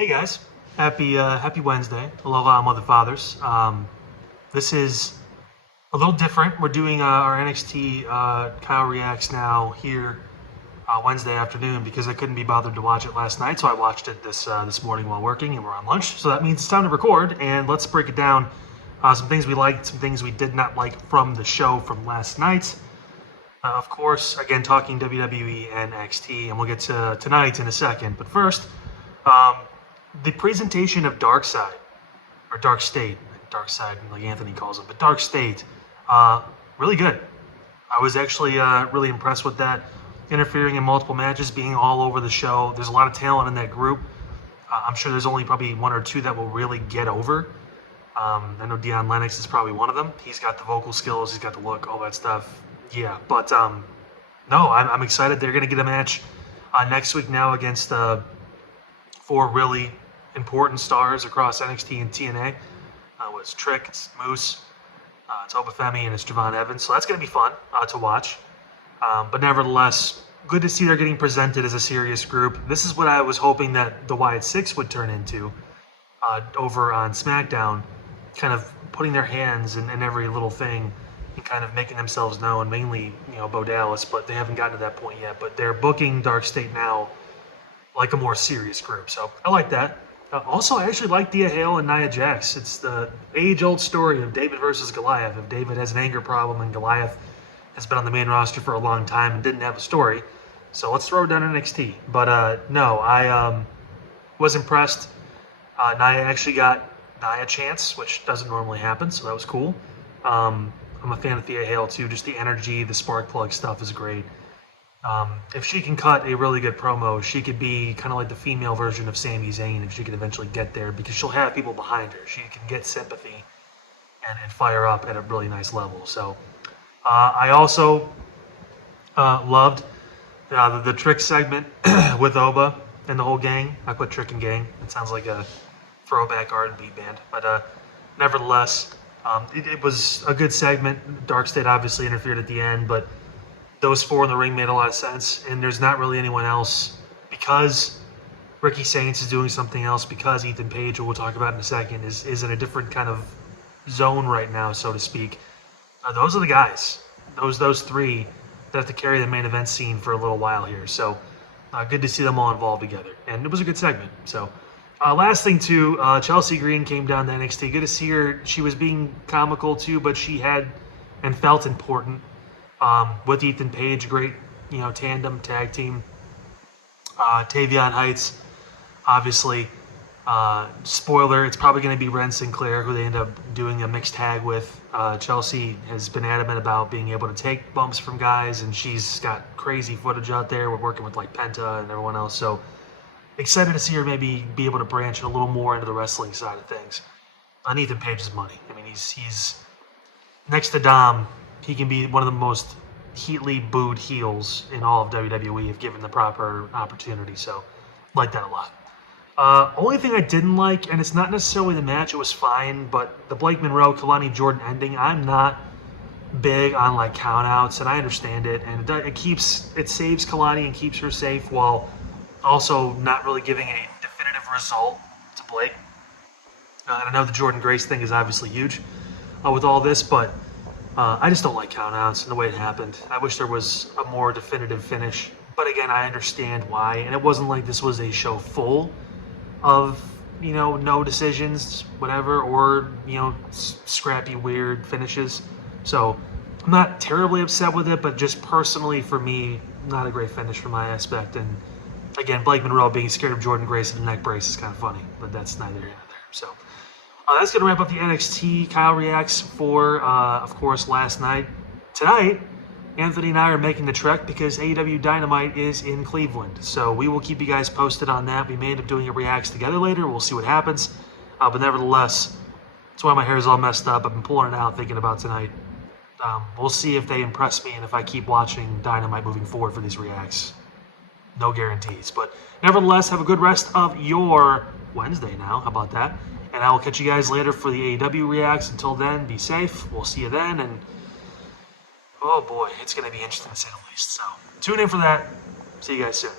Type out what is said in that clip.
Hey guys, happy Wednesday. Aloha, mother fathers. This is a little different. We're doing our NXT Kyle Reacts now here Wednesday afternoon because I couldn't be bothered to watch it last night, so I watched it this morning while working, and we're on lunch. So that means it's time to record, and let's break it down. Some things we liked, some things we did not like from the show from last night. Of course, again, talking WWE NXT, and we'll get to tonight in a second. But first, the presentation of Darkside, or Darkstate, like Anthony calls it, but Darkstate, really good. I was actually really impressed with that. Interfering in multiple matches, being all over the show. There's a lot of talent in that group. I'm sure there's only probably one or two that will really get over. I know Dion Lennox is probably one of them. He's got the vocal skills, he's got the look, all that stuff. Yeah, but no, I'm excited. They're going to get a match next week now against four really important stars across NXT and TNA. It's Trick, it's Moose, it's Obafemi, and it's Javon Evans. So that's going to be fun to watch. But nevertheless, good to see they're getting presented as a serious group. This is what I was hoping that the Wyatt Six would turn into over on SmackDown, kind of putting their hands in every little thing and kind of making themselves known, mainly, Bo Dallas, but they haven't gotten to that point yet. But they're booking Darkstate now like a more serious group, so I like that. Also, I actually like Thea Hale and Nia Jax. It's the age-old story of David versus Goliath. If David has an anger problem and Goliath has been on the main roster for a long time and didn't have a story, so let's throw it down NXT. But no, I was impressed. Nia actually got Nia chance, which doesn't normally happen, so that was cool. I'm a fan of Thea Hale too. Just the energy, the spark plug stuff is great. If she can cut a really good promo, she could be kind of like the female version of Sami Zayn if she could eventually get there, because she'll have people behind her. She can get sympathy and fire up at a really nice level. So I also loved the Trick segment with Oba and the whole gang. I put Trick and Gang. It sounds like a throwback R&B band, but nevertheless, it was a good segment. Darkstate obviously interfered at the end, but those four in the ring made a lot of sense, and there's not really anyone else, because Ricky Saints is doing something else, because Ethan Page, who we'll talk about in a second, is in a different kind of zone right now, so to speak. Those are the guys, those three that have to carry the main event scene for a little while here. So good to see them all involved together, and it was a good segment. So last thing too, Chelsea Green came down to NXT. Good to see her. She was being comical too, but she had and felt important. With Ethan Page, great, tandem, tag team. Tavion Heights, obviously. Spoiler, it's probably going to be Ren Sinclair, who they end up doing a mixed tag with. Chelsea has been adamant about being able to take bumps from guys, and she's got crazy footage out there. We're working with like Penta and everyone else, so excited to see her maybe be able to branch a little more into the wrestling side of things. On Ethan Page's money. I mean, he's next to Dom. He can be one of the most heatly booed heels in all of WWE if given the proper opportunity. So, like that a lot. Only thing I didn't like, and it's not necessarily the match, it was fine, but the Blake Monroe, Kalani Jordan ending, I'm not big on like countouts, and I understand it, and it saves Kalani and keeps her safe while also not really giving a definitive result to Blake. And I know the Jordan Grace thing is obviously huge with all this, but I just don't like countouts and the way it happened. I wish there was a more definitive finish. But again, I understand why. And it wasn't like this was a show full of, no decisions, whatever, or, scrappy, weird finishes. So I'm not terribly upset with it, but just personally for me, not a great finish from my aspect. And again, Blake Monroe being scared of Jordan Grace and the neck brace is kind of funny, but that's neither here nor there. So that's going to wrap up the NXT Kyle Reacts for, of course, last night. Tonight, Anthony and I are making the trek because AEW Dynamite is in Cleveland. So we will keep you guys posted on that. We may end up doing a Reacts together later. We'll see what happens. But nevertheless, that's why my hair is all messed up. I've been pulling it out thinking about tonight. We'll see if they impress me and if I keep watching Dynamite moving forward for these Reacts. No guarantees. But nevertheless, have a good rest of your Wednesday now. How about that? And I will catch you guys later for the AEW Reacts. Until then, be safe. We'll see you then. And oh boy, it's going to be interesting to say the least. So tune in for that. See you guys soon.